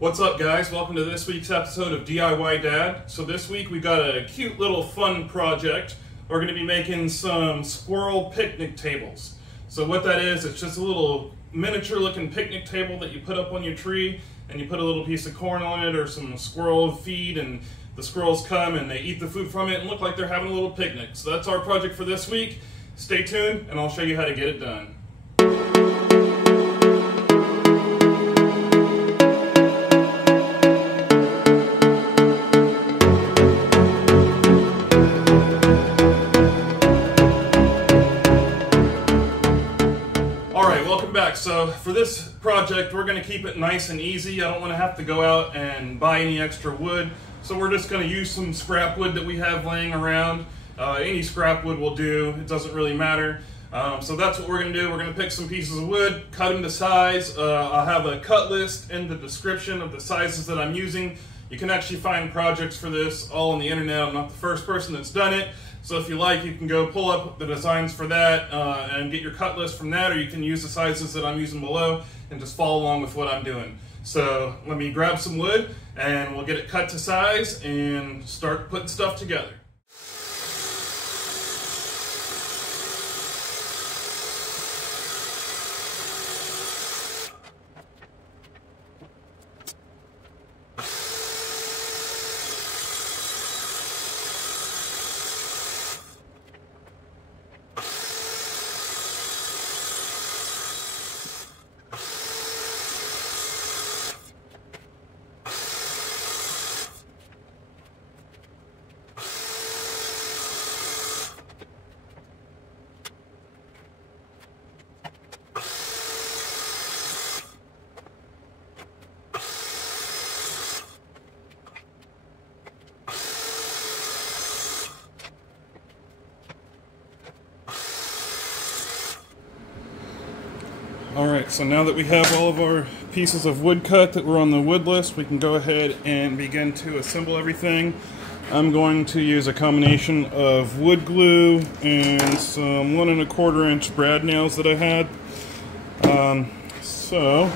What's up, guys? Welcome to this week's episode of DIY Dad. So this week we got a cute little fun project. We're going to be making some squirrel picnic tables. So what that is, it's just a little miniature looking picnic table that you put up on your tree, and you put a little piece of corn on it or some squirrel feed, and the squirrels come and they eat the food from it and look like they're having a little picnic. So that's our project for this week. Stay tuned and I'll show you how to get it done. So for this project, we're going to keep it nice and easy. I don't want to have to go out and buy any extra wood. So we're just going to use some scrap wood that we have laying around. Any scrap wood will do. It doesn't really matter. So that's what we're going to do. We're going to pick some pieces of wood, cut them to size. I'll have a cut list in the description of the sizes that I'm using. You can actually find projects for this all on the internet. I'm not the first person that's done it. So if you like, you can go pull up the designs for that and get your cut list from that, or you can use the sizes that I'm using below and just follow along with what I'm doing. So let me grab some wood and we'll get it cut to size and start putting stuff together. Alright, so now that we have all of our pieces of wood cut that were on the wood list, we can go ahead and begin to assemble everything. I'm going to use a combination of wood glue and some 1 1/4 inch brad nails that I had. So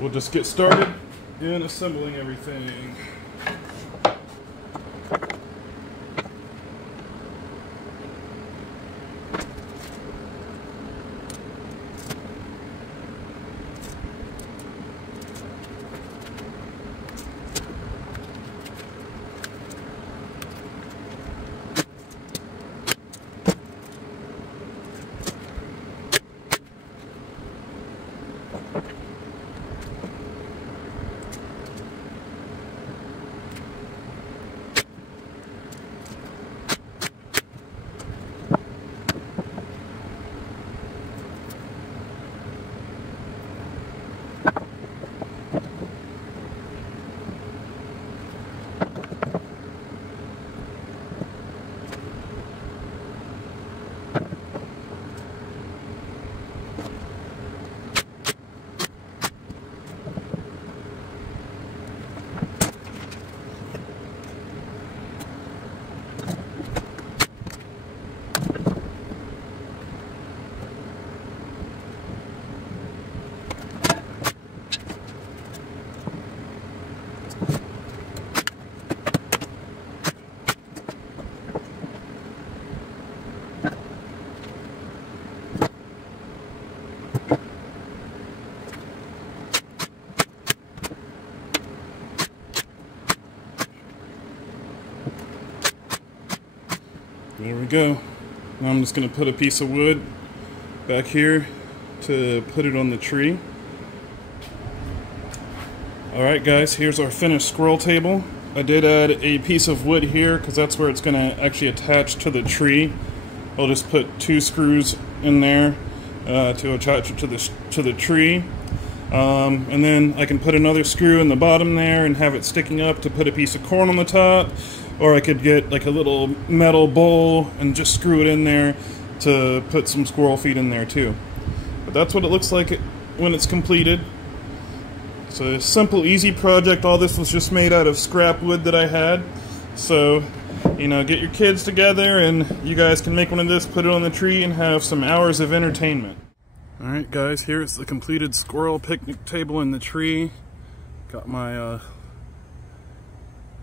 we'll just get started in assembling everything. There we go. Now I'm just going to put a piece of wood back here to put it on the tree. Alright guys, here's our finished squirrel table. I did add a piece of wood here because that's where it's going to actually attach to the tree. I'll just put 2 screws in there to attach it to the tree. And then I can put another screw in the bottom there and have it sticking up to put a piece of corn on the top. Or I could get like a little metal bowl and just screw it in there to put some squirrel feed in there too. But that's what it looks like when it's completed. It's a simple, easy project. All this was just made out of scrap wood that I had. So, you know, get your kids together and you guys can make one of this, put it on the tree, and have some hours of entertainment. Alright guys, here's the completed squirrel picnic table in the tree. Got my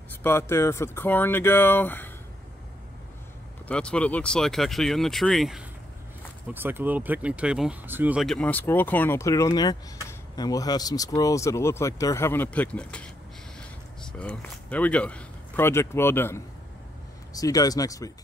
spot there for the corn to go. But that's what it looks like actually in the tree. Looks like a little picnic table. As soon as I get my squirrel corn, I'll put it on there, and we'll have some squirrels that'll look like they're having a picnic. So there we go. Project well done. See you guys next week.